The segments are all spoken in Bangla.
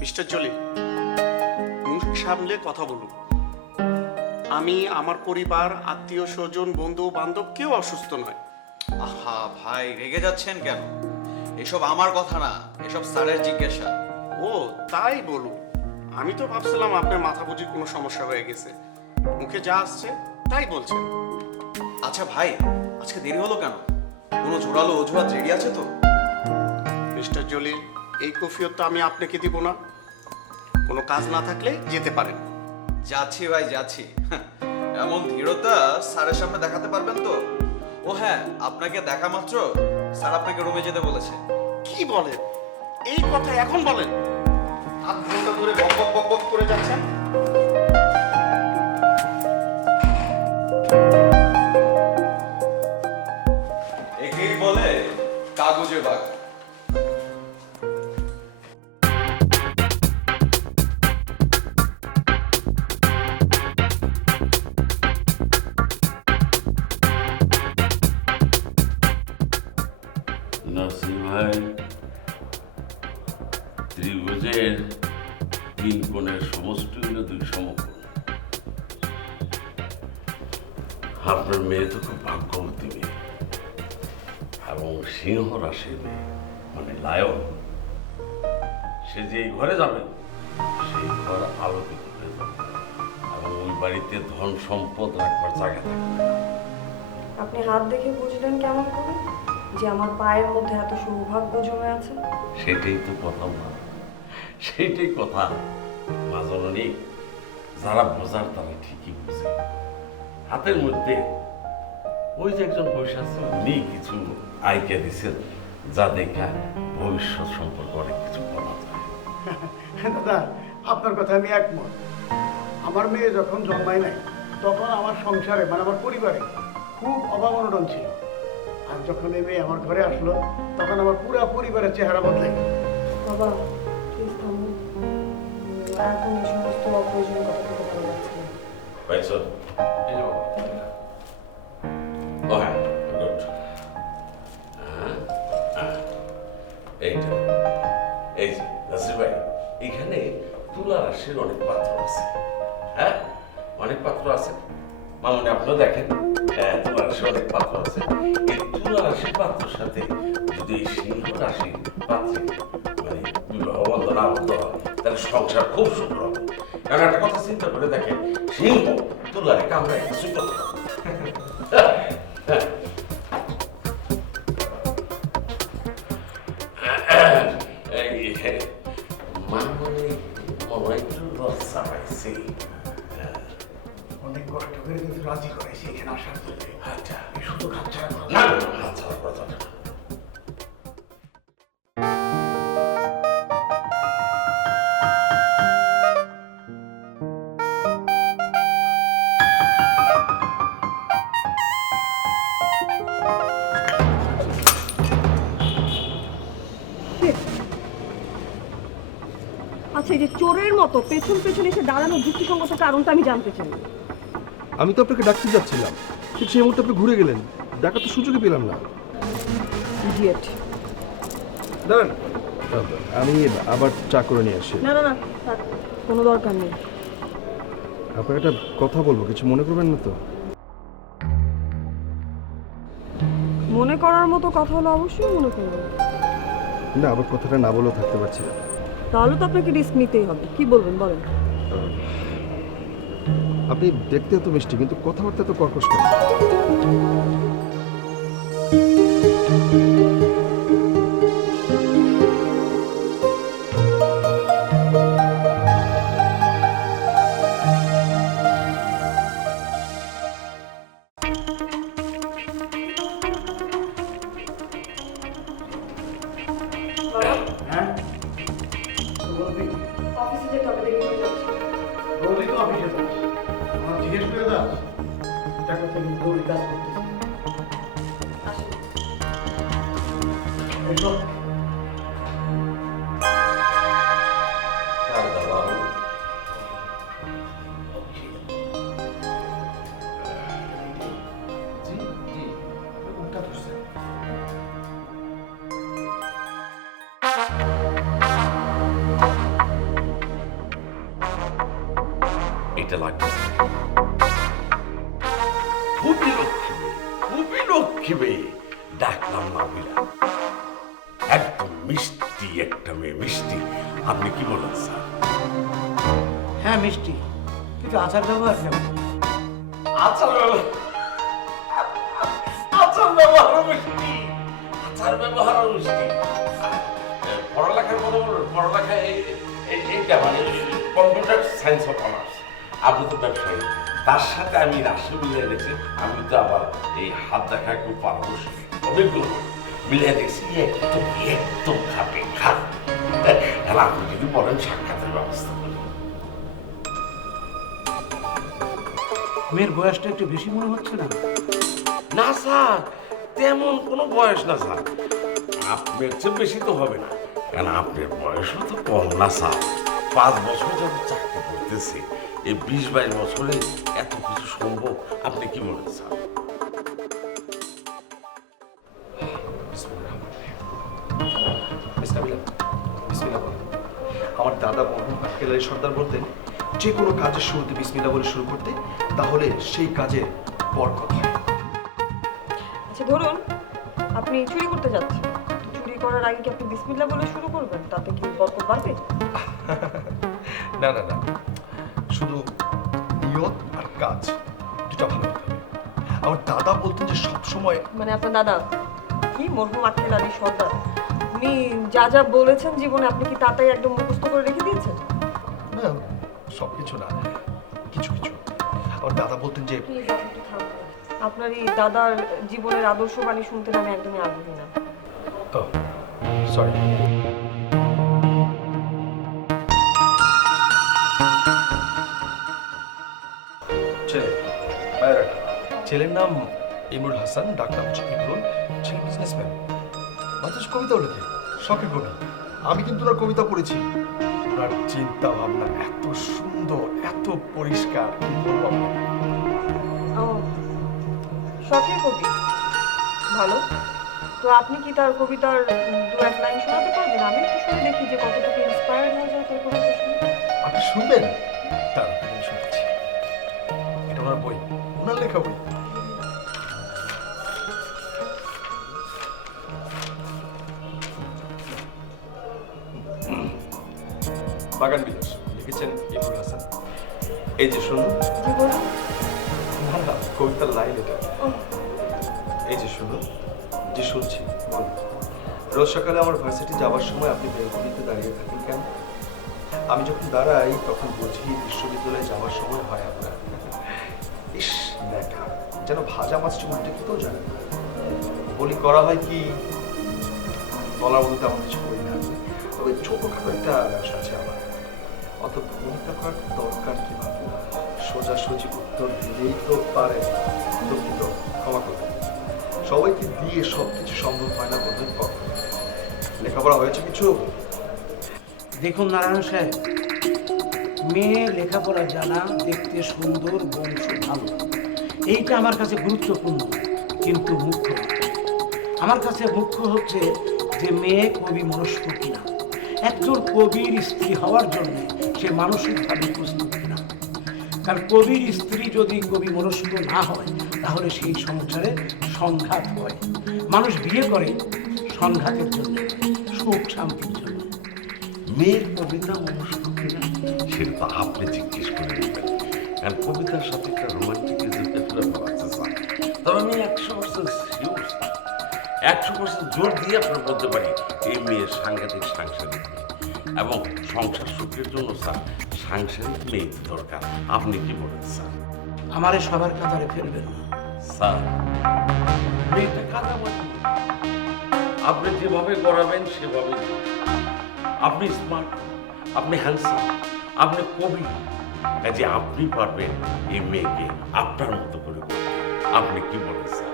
মিস্টার জলি মুখ সামলে কথা বলুন। আমি আমার পরিবার আত্মীয় স্বজন বন্ধু বান্ধব কেউ অসুস্থ নয়। আহা ভাই রেগে যাচ্ছেন কেন? এসব আমার কথা না এসব স্যারের জিজ্ঞাসা। ও তাই বলুন। আমি তো ভাবছিলাম আপনার মাথা বুঝি কোনো সমস্যা হয়ে গেছে। মুখে যা আসছে তাই বলছেন। আচ্ছা ভাই আজকে দেরি হলো কেন? কোনো জোরালো অজুহাত রেডি আছে তো? মিস্টার জলি এই কফিয়ত তো আমি আপনাকে দিব না। কোনো কাজ না থাকলে যেতে পারেন। যাচ্ছি ভাই যাচ্ছি। এমন দৃঢ়তা স্যারের সামনে দেখাতে পারবেন তো? ও হ্যাঁ আপনাকে দেখা মাত্র স্যার আপনাকে রুমে যেতে বলেছে। কি বলেন? এই কথা এখন বলেন। আধ ঘণ্টা ধরে বক বক বক বক করে যাচ্ছেন। ত্রিভুজের তিন কোণের সমষ্টি হলো দুই সমকোণ। আপনার মেয়ে তো খুব ভাগ্যবতী মেয়ে। এবং সিংহ রাশির মেয়ে মানে লায়ন। সে যে এই ঘরে যাবে সেই ঘর আলোকিত হয়ে যাবে। এবং ওই বাড়িতে ধন সম্পদ রাখবার জায়গা থাকবে। আপনি হাত দেখে বুঝলেন কেমন করে? যে আমার পায়ের মধ্যে এত সৌভাগ্য জমে আছে। সেটাই তো কথা মা সেইটাই কথা। মা জননী যারা বোঝার তারা ঠিকই বুঝে হাতের মধ্যে ওই যে একজন বসে আছে উনি কিছু আইকে দিছেন যা দেখা ভবিষ্যৎ সম্পর্কে অনেক কিছু বলা যায়। দাদা আপনার কথা আমি একমত। আমার মেয়ে যখন জন্মায় নাই তখন আমার সংসারে মানে আমার পরিবারে খুব অভাব অনটন ছিল। আর যখন এই মেয়ে আমার ঘরে আসলো তখন আমার পুরো পরিবারের চেহারা বদলে গেল বাবা এখন এই সমস্ত অপ্রয়োজনীয় কথা থেকে ভালো লাগছে না পাইছো ও হ্যাঁ গুড এইটা এই যে নাসির ভাই এখানে তুলা রাশির অনেক পাত্র আছে হ্যাঁ অনেক পাত্র আছে মামনি আপনিও দেখেন হ্যাঁ তুলা রাশির অনেক পাত্র আছে এই তুলা রাশির পাত্রের সাথে যদি এই সিংহ রাশির পাত্রে মানে বিবাহ বন্ধন আবদ্ধ হয় তাহলে সংসার খুব সুন্দর হবে। কারণ একটা কথা চিন্তা করে দেখেন সিংহ তুলারে কামড়ায় কিছু করতে অনেক কষ্ট করে কিন্তু রাজি করেছি এখানে আসার জন্য। আচ্ছা। শুধু কথা। না। কথা না। পেছন পেছন এসে দাঁড়ানোর যুক্তিসঙ্গত কারণটা আমি জানতে চাই। আমি তো আপনাকে ডাকতে যাচ্ছিলাম। ঠিক সেই মুহূর্তে আপনি ঘুরে গেলেন। দেখার তো সুযোগই পেলাম না। ইডিয়েট দাঁড়ান। আমি আবার চা করে নিয়ে আসি। না না না থাক, কোনো দরকার নেই। আপনাকে একটা কথা বলব কিছু মনে করবেন না তো? মনে করার মতো কথা হলো অবশ্যই মনে করব না আবার কথাটা না বলেও থাকতে পারছি না। তাহলে তো আপনাকে রিস্ক নিতেই হবে। কি বলবেন, বলেন। আপনি দেখতে তো মিষ্টি, কিন্তু কথাবার্তা তো কর্কশ কেন? আচার ব্যবহার? কেমন আচার আচার ব্যবহার আচার ব্যবহার পড়ালেখার পড়ালেখা এই- এই- এইটা মানে কম্পিউটার সায়েন্স অফ অনার্স। আপনি তো ব্যবসায়ী। তার সাথে আমি রাশি মিলিয়ে দেখছি আমি তো আবার এই হাত দেখা খুব পারদর্শী। অভিজ্ঞ। মিলিয়ে দেখছি একদম একদম খাপে খাপ আপনি যদি বলেন সাক্ষাতের ব্যবস্থা। মেয়ের বয়সটা একটু বেশি মনে হচ্ছে না? না স্যার তেমন কোনো বয়স না স্যার। আপনার চেয়ে বেশি তো হবে না। কারণ আপনার বয়সও তো কম না স্যার। পাঁচ বছর যখন চাকরি করতেছি এই বিশ বাইশ বছরে এত কিছু সম্ভব? আপনি কি বলেন স্যার? আমার দাদা আক্কেল সর্দার বলতেন যে কোনো কাজের শুরুতে বিসমিল্লাহ বলে শুরু করতে তাহলে সেই কাজে বরকত হয়। আচ্ছা ধরুন আপনি চুরি করতে যাচ্ছেন। চুরি করার আগে কি আপনি বিসমিল্লা বলে শুরু করবেন? তাতে কি বরকত বাড়বে? না না না। শুধু নিয়ত আর কাজ দুটা ভালো হতে হবে। আমার দাদা বলতেন যে সবসময় মানে আপনার দাদা? কি মরহুম আক্কেল আলী সর্দার। উনি যা যা বলেছেন জীবনে আপনি কি তাতাই একদম মুখস্থ করে রেখে দিয়েছেন? না সব কিছু না কিছু কিছু। আমার দাদা বলতেন যে। আপনার এই দাদার জীবনের আদর্শ বাণী শুনতে আমি একদমই আগ্রহী না। সরি ছেলে ছেলের নাম ইমরুল হাসান ডাক্তার হচ্ছে ইমরুল। ছেলে বিজনেসম্যান বাতাস কবিতাও লেখে শখে কবি। আমি কিন্তু ওনার কবিতা পড়েছি। ওনার চিন্তা ভাবনা এত সুন্দর এত পরিষ্কার শখের কবি। ভালো। তো আপনি কি তার কবিতার দু এক লাইন শোনাতে পারবেন? আমি একটু শুনে দেখি যে কতটুকু ইন্সপায়ার্ড হয়ে যায় তার কবিতা আপনি শুনবেন? তার আমি শোনাচ্ছি। এটা ওনার বই ওনার লেখা বই। বাগান বিলাস লিখেছেন ইমরুল হাসান। এই যে শুনুন। না না কবিতার লাইন এটা। এই যে শুনুন। যে শুনছি বলুন। রোজ সকালে আমার ভার্সিটি যাওয়ার সময় আপনি বেলকনিতে দাঁড়িয়ে থাকেন কেন? আমি যখন দাঁড়াই তখন বুঝি বিশ্ববিদ্যালয়ে যাওয়ার সময় হয় আপনার। ইস দেখা যেন ভাজা মাছটি উল্টে খেতেও জানে বলি করা হয় কি? বলার মতো তেমন কিছু করি না তবে ছোটখাটো একটা ব্যবসা আছে আমার। অত ভূমিকা করার দরকার কি ভাবো সোজাসুজি উত্তর দিলেই তো পারে। দুঃখিত, ক্ষমা করবেন। সবাইকে দিয়ে সব কিছু সম্ভব হয় না বলবেন কখন লেখাপড়া হয়েছে কিছু? দেখুন নারায়ণ সাহেব, মেয়ে লেখাপড়া জানা, দেখতে সুন্দর, বংশ ভালো। এইটা আমার কাছে গুরুত্বপূর্ণ, কিন্তু মুখ্য আমার কাছে মুখ্য হচ্ছে যে মেয়ে কবি মনস্ক কিনা। একজন কবির স্ত্রী হওয়ার জন্য সে মানসিকভাবে প্রস্তুত কিনা কারণ কবির স্ত্রী যদি কবি মনস্ক না হয়, তাহলে সেই সংসারে সংঘাত হয়। মানুষ বিয়ে করে সংঘাতের জন্য, সুখ শান্তির জন্য। মেয়ের কবিতা মনস্ক কিনা সেটা আপনি জিজ্ঞেস করে নেবেন। কবিতার সাথে একটা রোমান্টিক তবে আমি একশো পার্সেন্ট একশো পার্সেন্ট জোর দিয়ে আপনার বলতে পারি, এই মেয়ের সাংঘাতিক সাংসারিক। এবং সংসার সুখের জন্য স্যার সাংসারিক মেয়ে দরকার। আপনি কি বলেন স্যার? আমারে সবার কাতারে ফেলবেন না। স্যার মেয়েটা কাদা আপনি যেভাবে করাবেন সেভাবে আপনি স্মার্ট আপনি হ্যান্ডসাম আপনি কবি। কাজে আপনি পারবেন এই মেয়েকে আপনার মতো করে আপনি কি বলেন স্যার?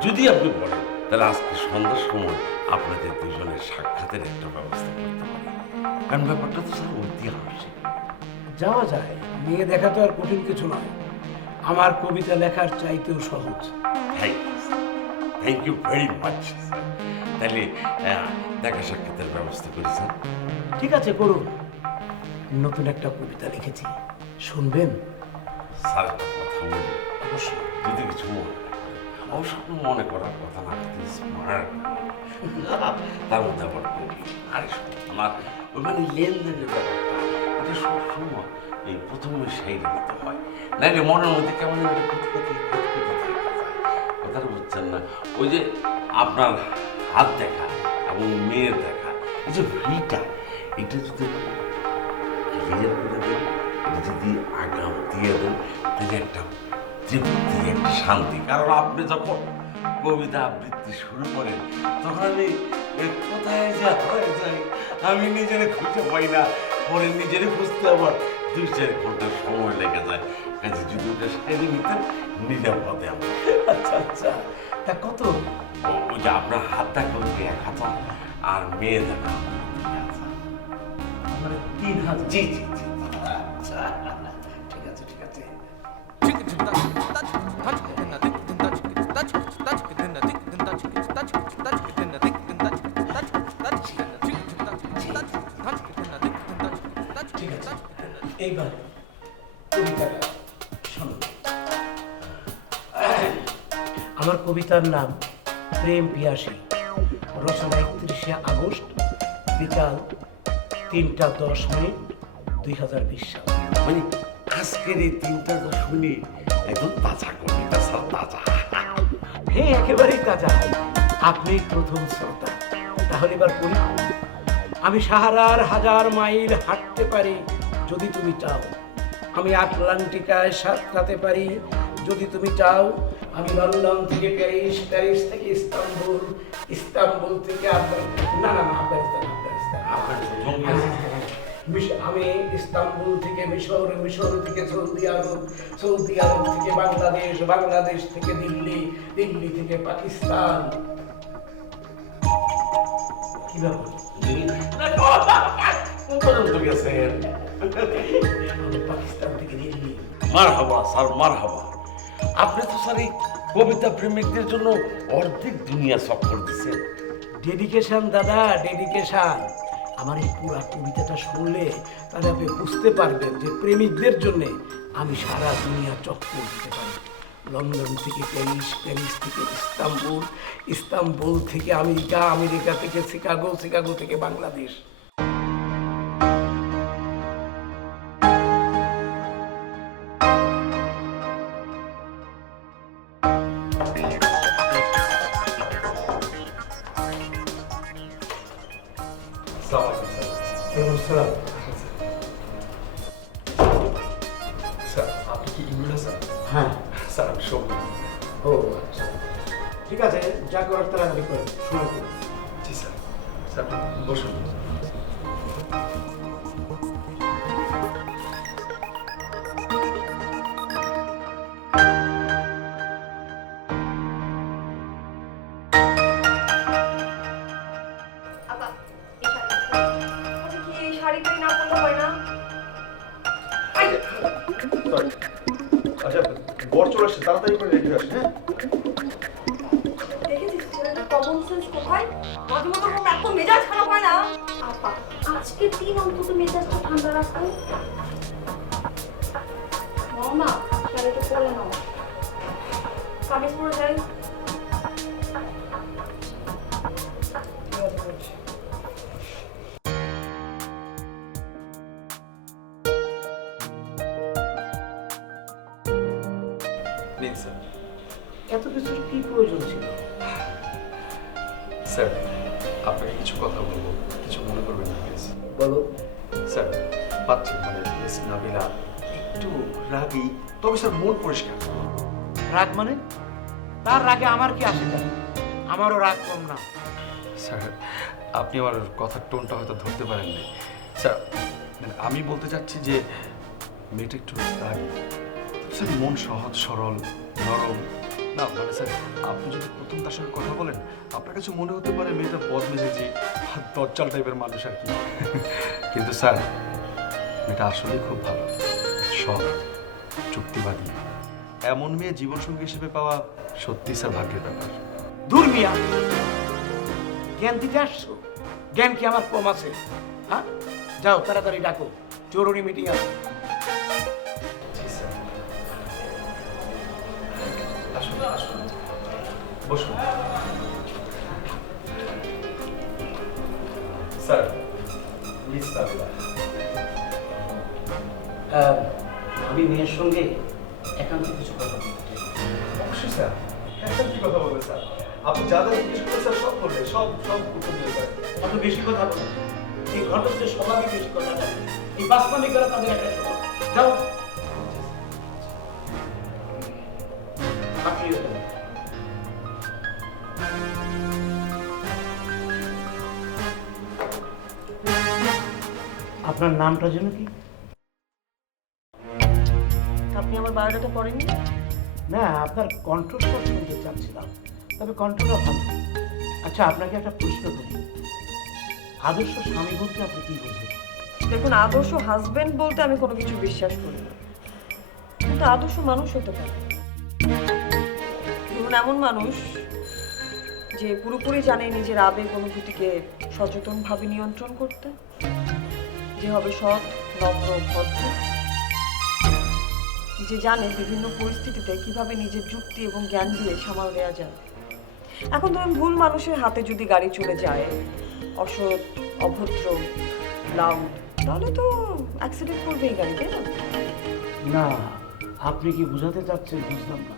যদি আপনি বলেন তাহলে আজকে সন্ধ্যার সময় আপনাদের দুজনের সাক্ষাতের একটা ব্যবস্থা করতে পারি। কারণ ব্যাপারটা তো স্যার ঐতিহাসিক। যাওয়া যায় মেয়ে দেখা তো আর কঠিন কিছু নয়। আমার কবিতা লেখার চাইতেও সহজ। Thank you thank you very much তাহলে আহ, দেখা সাক্ষাতের ব্যবস্থা করি স্যার ঠিক আছে করুন। নতুন একটা কবিতা লিখেছি। শুনবেন? স্যার কথা বলি। অবশ্যই। যদি কিছু অবশ্য মনে করার কথা না। স্মার্ট তার মধ্যে আবার কবি আরে আমার মানে লেনদেনের ব্যাপারটা এটা সবসময় এই প্রথমে সেই নিতে হয় নাইলে মনের মধ্যে কেমন কথাটা বুঝছেন না ওই যে আপনার হাত দেখা এবং মেয়ের দেখা এই যে ভিটা এটা যদি ক্লিয়ার করে যদি আগাম দিয়ে দেন তাহলে একটা তৃপ্তি একটা শান্তি। কারণ আপনি যখন কবিতা আবৃত্তি শুরু করেন তখন আমি কোথায় যা হয়ে যাই আমি নিজেরে খুঁজে পাই না। পরে নিজেরে খুঁজতে আবার দুই চার ঘণ্টা সময় লেগে যায়। কাজে যদি ওটা সাইডে নিতেন আমার আচ্ছা আচ্ছা। তা কত? ওই যে আপনার হাত দেখা ওই এক হাতা? আর মেয়ে দেখা। মানে তিন হাজার জি জি জি। কবিতার নাম প্রেম পিয়াসী। রচনা একত্রিশে আগস্ট বিকাল তিনটা দশ মিনিট দুই হাজার বিশ সাল। মানে আজকের এই তিনটা তো শুনি একদম তাজা কবিতা স্যার তাজা। হ্যাঁ একেবারেই তাজা। আপনি প্রথম শ্রোতা। তাহলে এবার পড়ি। আমি সাহারার হাজার মাইল হাঁটতে পারি যদি তুমি চাও। আমি আটলান্টিকায় সাঁতরাতে পারি যদি তুমি চাও, আমি লন্ডন থেকে প্যারিস প্যারিস থেকে ইস্তাম্বুল ইস্তাম্বুল থেকে না না না, আফগানিস্তান আমি ইস্তাম্বুল থেকে মিশর মিশর থেকে সৌদি আরব সৌদি আরব থেকে বাংলাদেশ বাংলাদেশ থেকে দিল্লি দিল্লি থেকে পাকিস্তান। কি পাকিস্তান থেকে দিল্লি মার হাবা স্যার মার হাবা আপনি তো স্যার এই কবিতা প্রেমিকদের জন্য অর্ধেক দুনিয়া সফর দিচ্ছেন ডেডিকেশন দাদা ডেডিকেশন আমার এই পুরো কবিতাটা শুনলে তাহলে আপনি বুঝতে পারবেন যে প্রেমিকদের জন্য আমি সারা দুনিয়া চক্কর দিতে পারি। লন্ডন থেকে প্যারিস প্যারিস থেকে ইস্তাম্বুল ইস্তাম্বুল থেকে আমেরিকা আমেরিকা থেকে শিকাগো শিকাগো থেকে বাংলাদেশ। তাড়াতাড়ি করে রেডি আসে। হ্যাঁ দেখেছিস ছেলেটা কমন আজকের দিন অন্তত মেজাজটা ঠান্ডা রাখো মামা যাই। স্যার আপনাকে কিছু কথা বলব। কিছু মনে করবেন না প্লিজ বলো। স্যার পাচ্ছি মানে মিস নাবিলা একটু রাগী তবে স্যার মন পরিষ্কার। রাগ মানে? তার রাগে আমার কি আসে যায়? আমারও রাগ কম না। স্যার আপনি আমার কথার টোনটা হয়তো ধরতে পারেননি স্যার মানে আমি বলতে চাচ্ছি যে মেয়েটা একটু রাগী। স্যার মন সহজ সরল নরম না মানে স্যার, আপনি যদি প্রথম তার সঙ্গে কথা বলেন, আপনার কাছে মনে হতে পারে মেয়েটা বদমেজেছি দরজাল টাইপের মানুষ আর কি। কিন্তু স্যার, মেয়েটা আসলেই খুব ভালো, সৎ, চুক্তিবাদী। এমন মেয়ে জীবনসঙ্গী হিসেবে পাওয়া সত্যি স্যার ভাগ্যের ব্যাপার। দূর মিয়া, জ্ঞান দিতে আসছো? জ্ঞান কি আমার কম আছে? হ্যাঁ? যাও, তাড়াতাড়ি ডাকো, জরুরি মিটিং আছে। বসুন স্যার মিস আমি মেয়ের সঙ্গে একান্ত কিছু কথা বলতে অবশ্যই স্যার। একটা কি কথা বলবেন স্যার। আপনি যা যা জিজ্ঞেস করবেন স্যার সব বলবে সব সব উত্তর দেবে স্যার। অত বেশি কথা বলো না। এই ঘটকদের স্বভাবই বেশি কথা বলে এই বাস্তবিক করা তাদের একটা যাও। আপনার নামটা যেন কি? আপনি আমার বায়োডাটা পড়েননি? না আপনার কণ্ঠস্বর শুনতে চাচ্ছিলাম। তবে কণ্ঠটা ভালো। আচ্ছা আপনাকে একটা প্রশ্ন করি। আদর্শ স্বামী বলতে আপনি কি বোঝেন? দেখুন আদর্শ হাজবেন্ড বলতে আমি কোনো কিছু বিশ্বাস করি না। কিন্তু আদর্শ মানুষ হতে পারে। ধরুন এমন মানুষ যে পুরোপুরি জানে নিজের আবেগ অনুভূতিকে সচেতনভাবে নিয়ন্ত্রণ করতে। যে হবে সৎ, নম্র ভদ্র। যে জানে বিভিন্ন পরিস্থিতিতে কীভাবে নিজের যুক্তি এবং জ্ঞান দিয়ে সামাল দেওয়া যায়। এখন ধরুন ভুল মানুষের হাতে যদি গাড়ি চলে যায়, অসৎ, অভদ্র, লাউড, তাহলে তো অ্যাক্সিডেন্ট করবেই গাড়ি, তাই না? না, আপনি কি বোঝাতে চাচ্ছেন? বুঝলাম না।